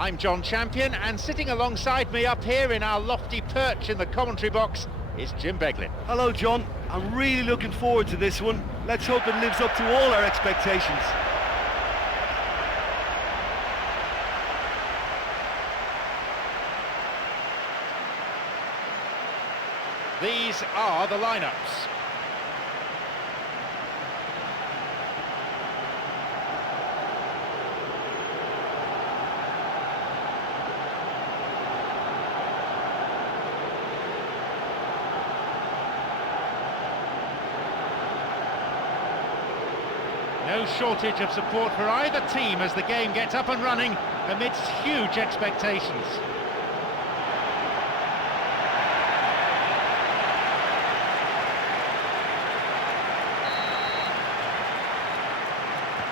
I'm John Champion, and sitting alongside me up here in our lofty perch in the commentary box is Jim Beglin. Hello, John. I'm really looking forward to this one. Let's hope it lives up to all our expectations. These are the lineups. No shortage of support for either team as the game gets up and running amidst huge expectations.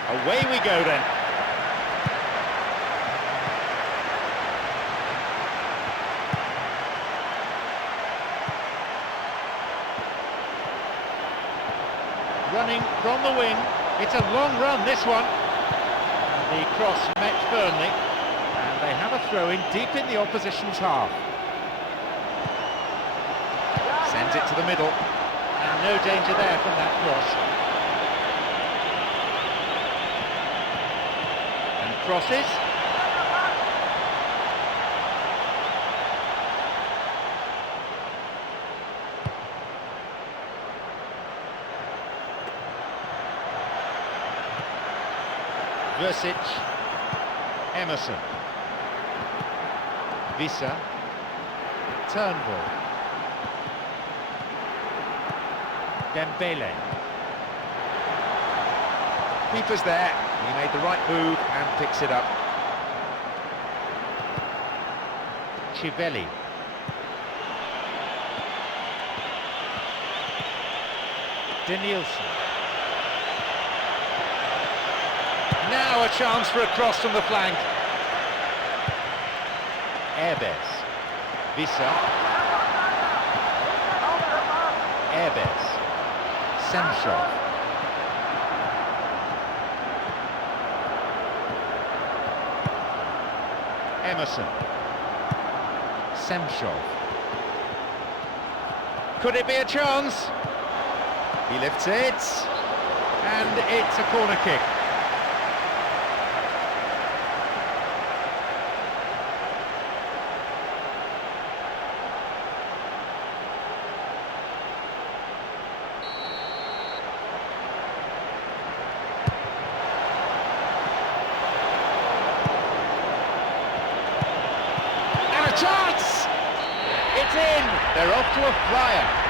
Away we go then. Running from the wing. It's a long run, this one. The cross met firmly, and they have a throw-in deep in the opposition's half. Sends it to the middle, and no danger there from that cross. And crosses. Versic, Emerson, Visa, Turnbull, Dembele. Keeper's there, he made the right move and picks it up. Chivelli. Danielson. Now a chance for a cross from the flank. Airbez. Visa. Airbez. Samshaw. Emerson. Samshaw. Could it be a chance? He lifts it. And it's a corner kick. Chance! It's in! They're off to a flyer.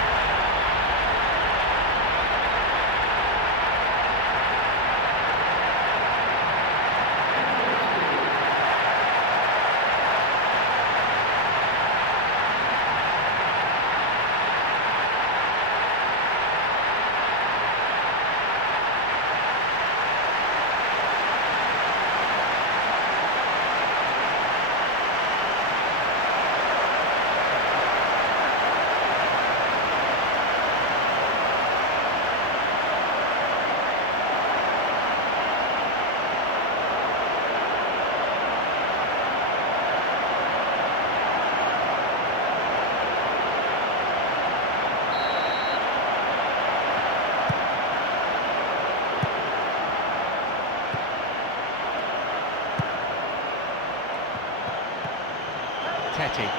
Teti.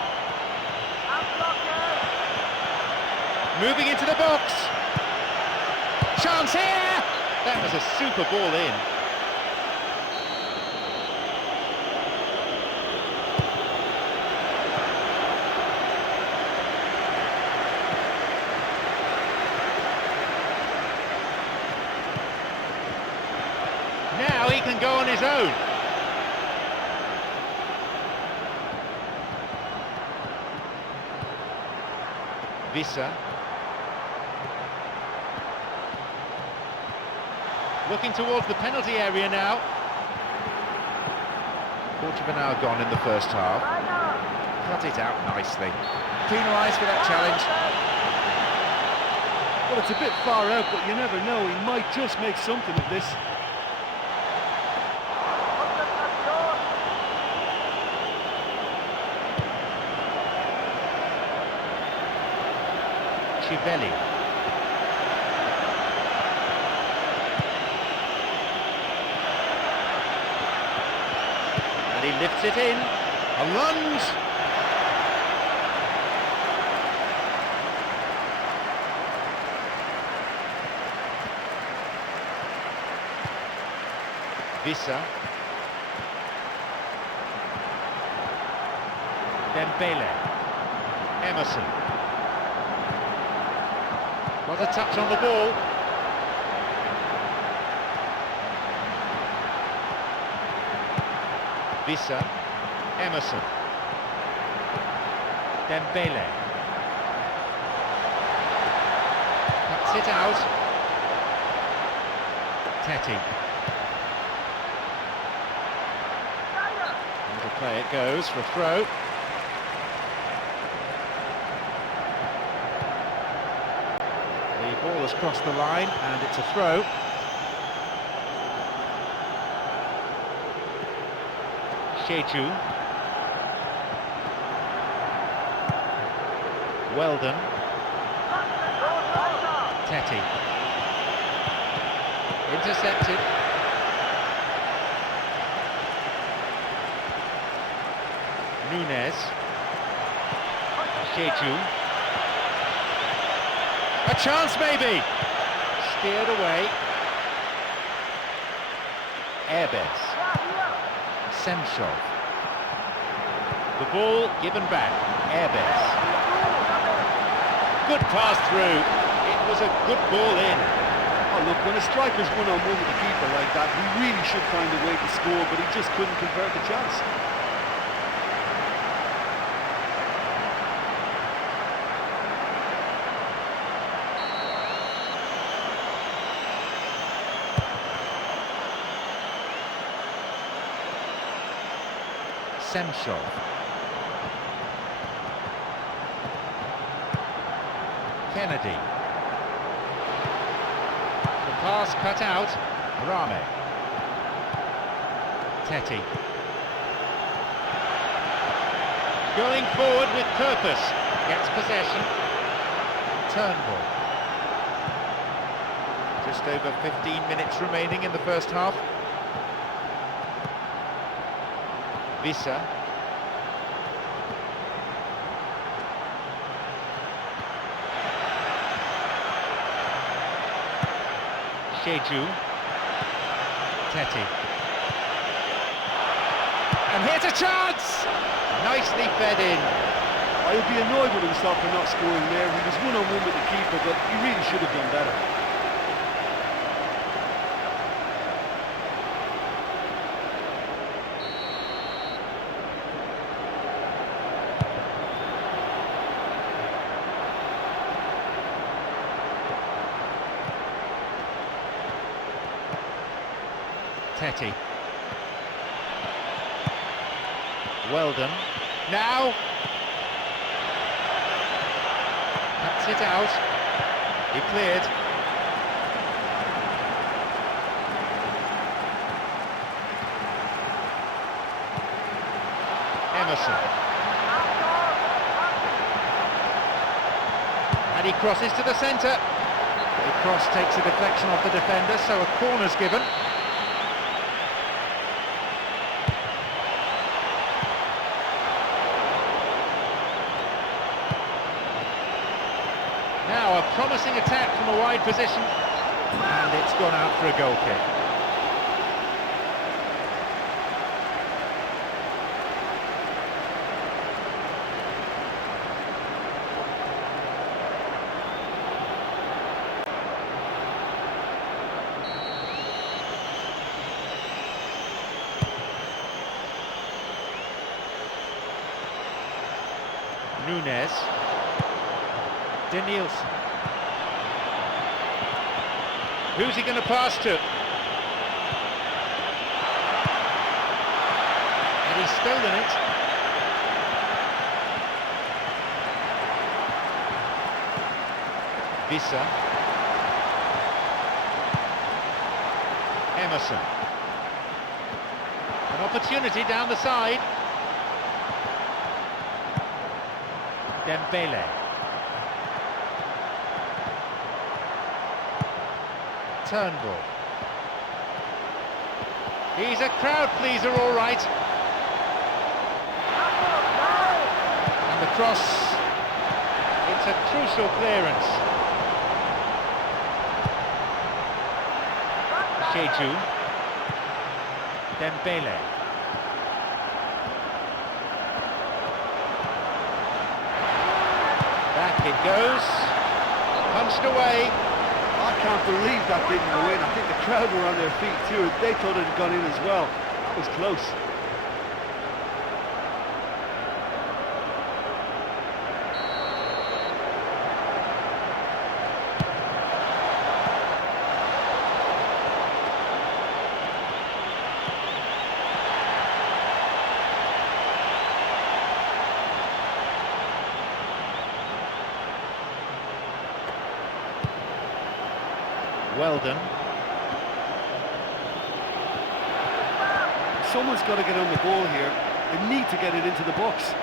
Moving into the box. Chance here! That was a super ball in. Now he can go on his own. Visa. Looking towards the penalty area now. Quarter of an hour gone in the first half. Cut it out nicely. Penalised for that challenge. Well, it's a bit far out, but you never know. He might just make something of this. Crivelli. And he lifts it in. A lunge. Vissa. Dembele. Emerson. What a touch on the ball. Vissa. Emerson. Dembele. Cuts it out. Teti. Into play it goes for a throw. The ball has crossed the line and it's a throw. Sheju. Weldon. Teti. Intercepted. Nunes. Sheju. A chance maybe. Steered away. Airbes. Semshov. The ball given back. Airbes. Good pass through. It was a good ball in. Oh look, when a striker's one-on-one with a keeper like that, he really should find a way to score, but he just couldn't convert the chance. Semshov. Kennedy. The pass cut out. Rame. Teti. Going forward with purpose. Gets possession. Turnbull. Just over 15 minutes remaining in the first half. Vissa. Sheju. Teti. And here's a chance! Nicely fed in. I'd be annoyed with himself for not scoring there. He was one-on-one with the keeper, but he really should have done better. Teti. Weldon. Now. Cuts it out. He cleared. Emerson. And he crosses to the centre. The cross takes a deflection off the defender, so a corner's given. Now a promising attack from a wide position, and it's gone out for a goal kick. Nunes. Danielson. Who's he going to pass to? And he's stolen it. Vissa. Emerson. An opportunity down the side. Dembele. Turnbull. He's a crowd pleaser, all right. And the cross, it's a crucial clearance. Sheju. Dembele. Back it goes. Punched away. I can't believe that didn't go in. I think the crowd were on their feet too. They thought it had gone in as well. That was close. Weldon. Someone's got to get on the ball here. They need to get it into the box.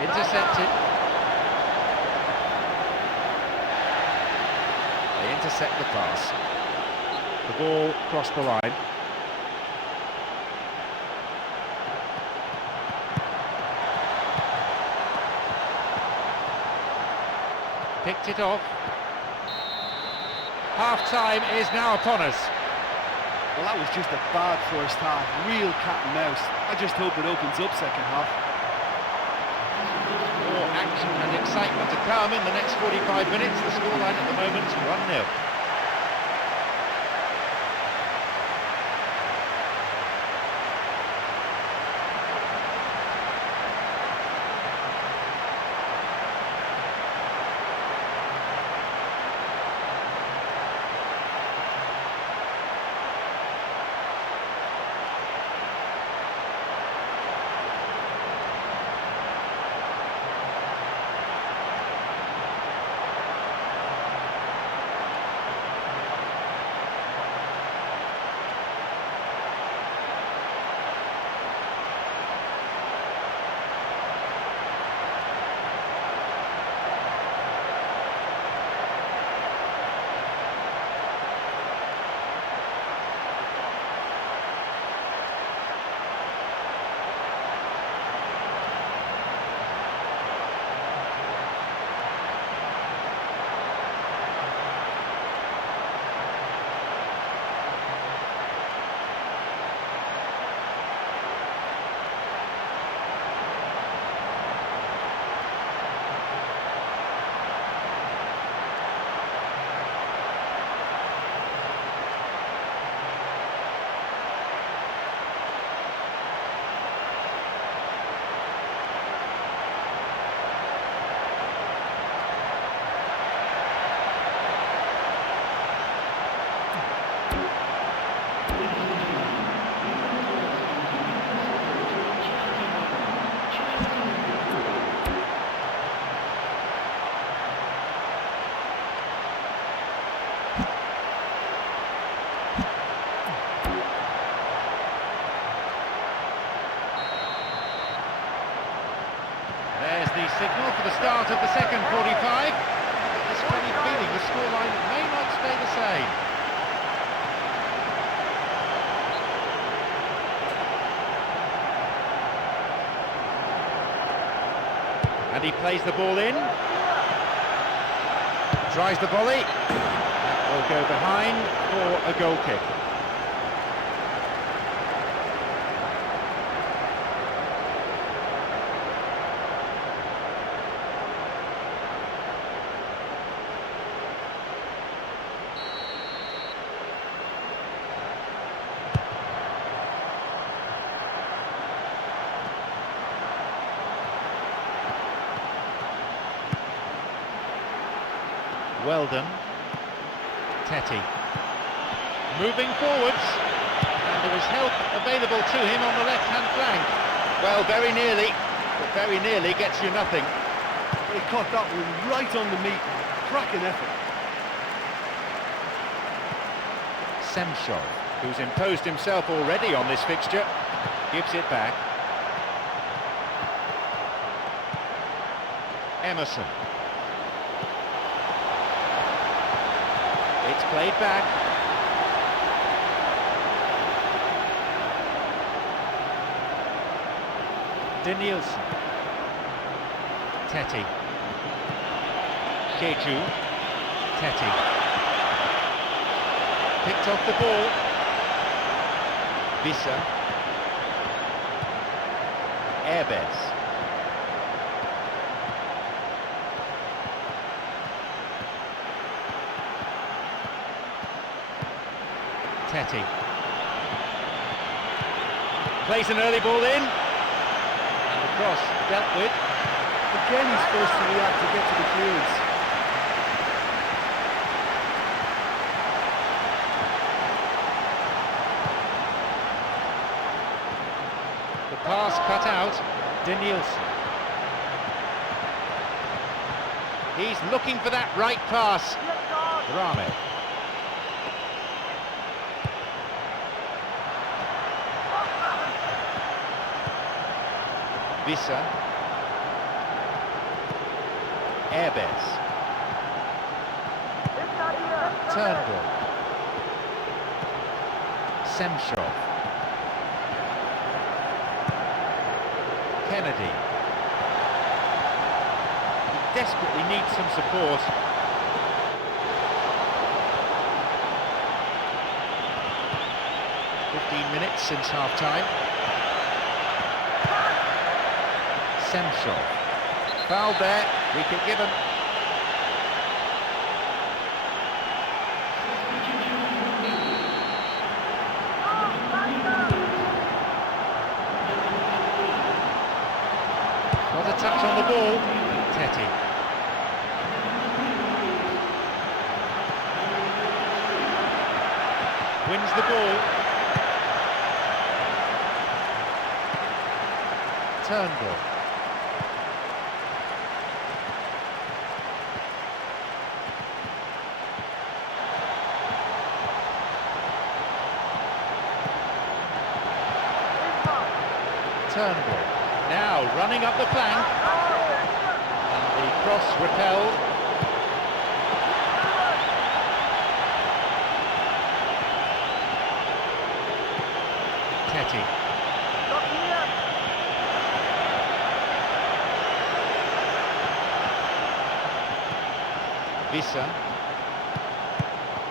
Intercepted. They intercept the pass. The ball crossed the line. Picked it off. Half-time is now upon us. Well, that was just a bad first half. Real cat and mouse. I just hope it opens up second half. More action and excitement to come in the next 45 minutes. The scoreline at the moment, 1-0. The signal for the start of the second 45. This funny feeling the scoreline may not stay the same. And he plays the ball in. Tries the volley. That will go behind for a goal kick. Weldon. Tetty. Moving forwards. And there was help available to him on the left-hand flank. Well, very nearly, but very nearly gets you nothing. He caught that one right on the meat. Cracking effort. Semshov, who's imposed himself already on this fixture, gives it back. Emerson. It's played back. Danielson. Teti. Jeju. Teti. Picked off the ball. Vissa. Airbes. Teti. Plays an early ball in. And the cross dealt with. Again, he's forced to react to get to the clearance. The pass cut out. Danielson. He's looking for that right pass. Rame. Vissa. Airbes. Turnbull. Semshov. Kennedy. He desperately needs some support. Minutes since half-time. Semshov. Foul there, we could give him. Got a touch on the ball. Teti. Wins the ball. Turnbull. Turnbull. Now running up the flank. And the cross repelled. Teti. Vissa.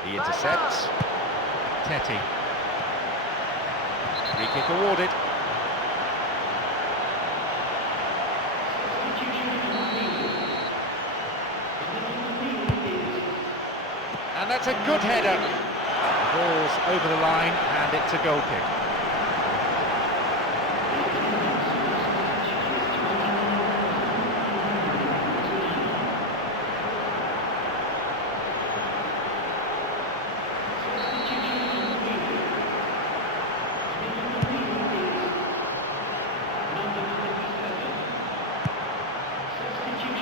He intercepts. Teti. Free kick awarded. And that's a good header. The ball's over the line and it's a goal kick.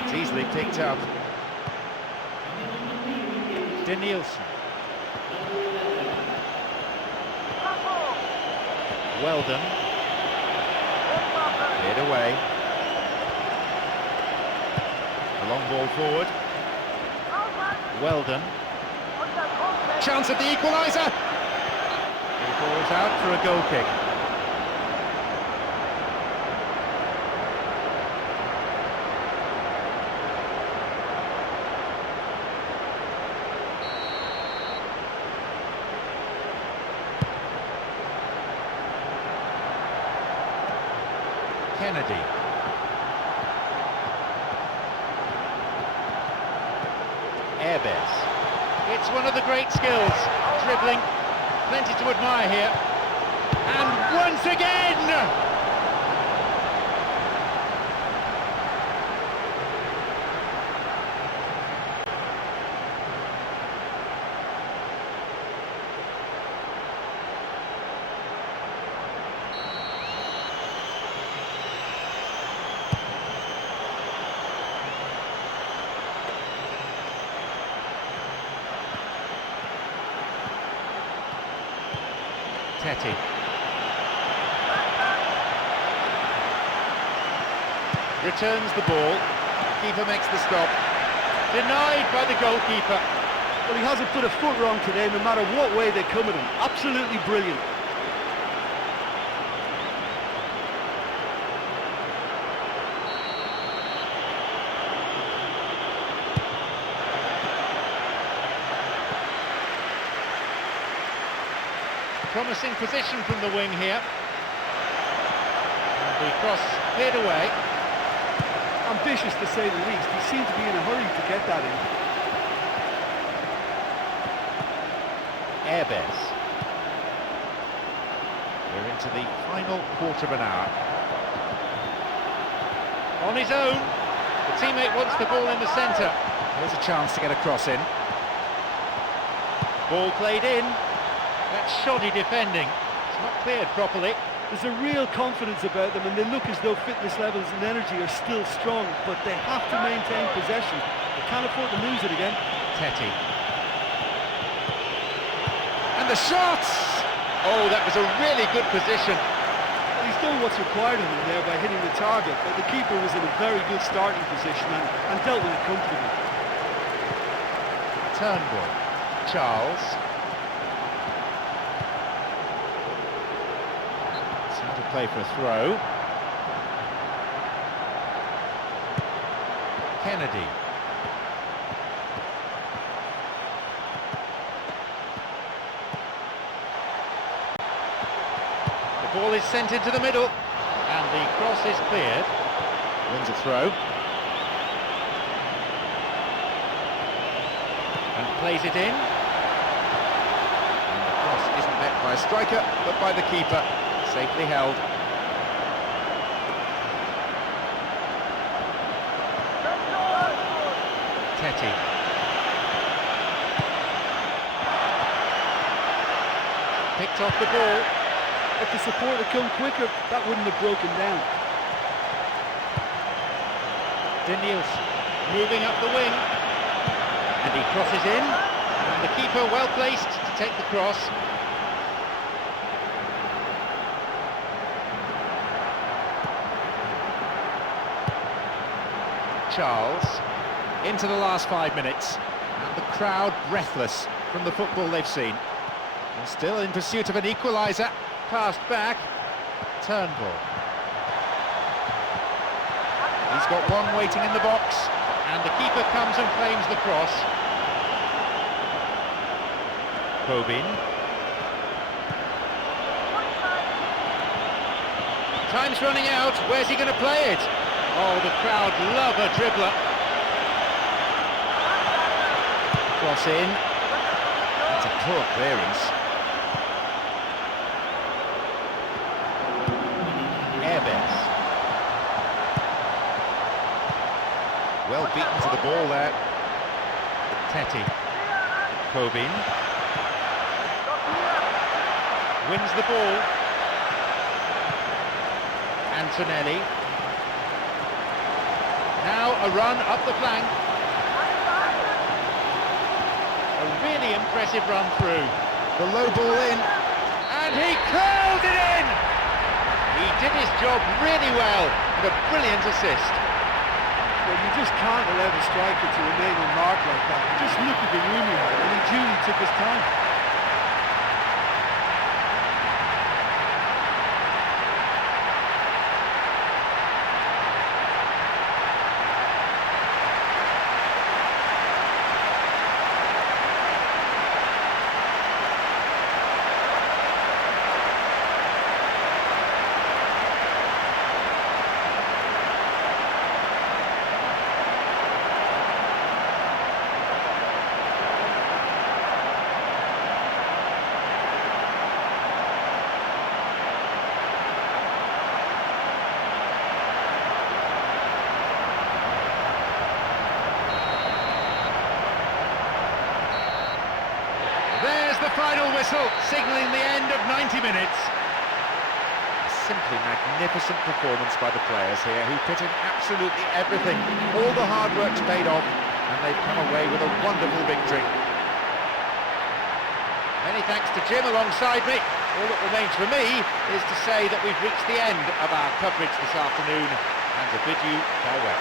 It's easily picked up. Danielson. Weldon. Cleared away. A long ball forward. Weldon. Chance at the equaliser. He falls out for a goal kick. Kennedy. Airbes. It's one of the great skills. Dribbling. Plenty to admire here. And once again! Teti. Returns the ball. Keeper makes the stop. Denied by the goalkeeper. Well, he hasn't put a foot wrong today, no matter what way they come at him. Absolutely brilliant. Promising position from the wing here. And the cross cleared away. Ambitious to say the least. He seemed to be in a hurry to get that in. Airbus. We're into the final quarter of an hour. On his own, the teammate wants the ball in the centre. There's a chance to get a cross in. Ball played in. That's shoddy defending. It's not cleared properly. There's a real confidence about them, and they look as though fitness levels and energy are still strong, but they have to maintain possession. They can't afford to lose it again. Tetty. And the shot! Oh, that was a really good position. Well, he's done what's required of him there by hitting the target, but the keeper was in a very good starting position and dealt with it comfortably. Turnbull. Charles. Play for a throw. Kennedy. The ball is sent into the middle and the cross is cleared. Wins a throw and plays it in, and the cross isn't met by a striker but by the keeper. Safely held. Tetty. Picked off the ball. If the support had come quicker, that wouldn't have broken down. Daniels moving up the wing. And he crosses in. And the keeper well placed to take the cross. Charles into the last 5 minutes, and the crowd breathless from the football they've seen. And still in pursuit of an equaliser. Passed back. Turnbull. He's got one waiting in the box, and the keeper comes and claims the cross. Probin. Time's running out. Where's he going to play it? Oh, the crowd love a dribbler. Cross in. That's a poor clearance. Airbus. Well beaten to the ball there. Tetty. Probin. Wins the ball. Antonelli. Now a run up the flank. A really impressive run through. The low ball in. And he curled it in! He did his job really well with a brilliant assist. Well, you just can't allow the striker to remain unmarked like that. Just look at the room he had, and he duly took his time. Final whistle, signalling the end of 90 minutes. A simply magnificent performance by the players here, who put in absolutely everything. All the hard work's paid off, and they've come away with a wonderful victory. Many thanks to Jim alongside me. All that remains for me is to say that we've reached the end of our coverage this afternoon, and to bid you farewell.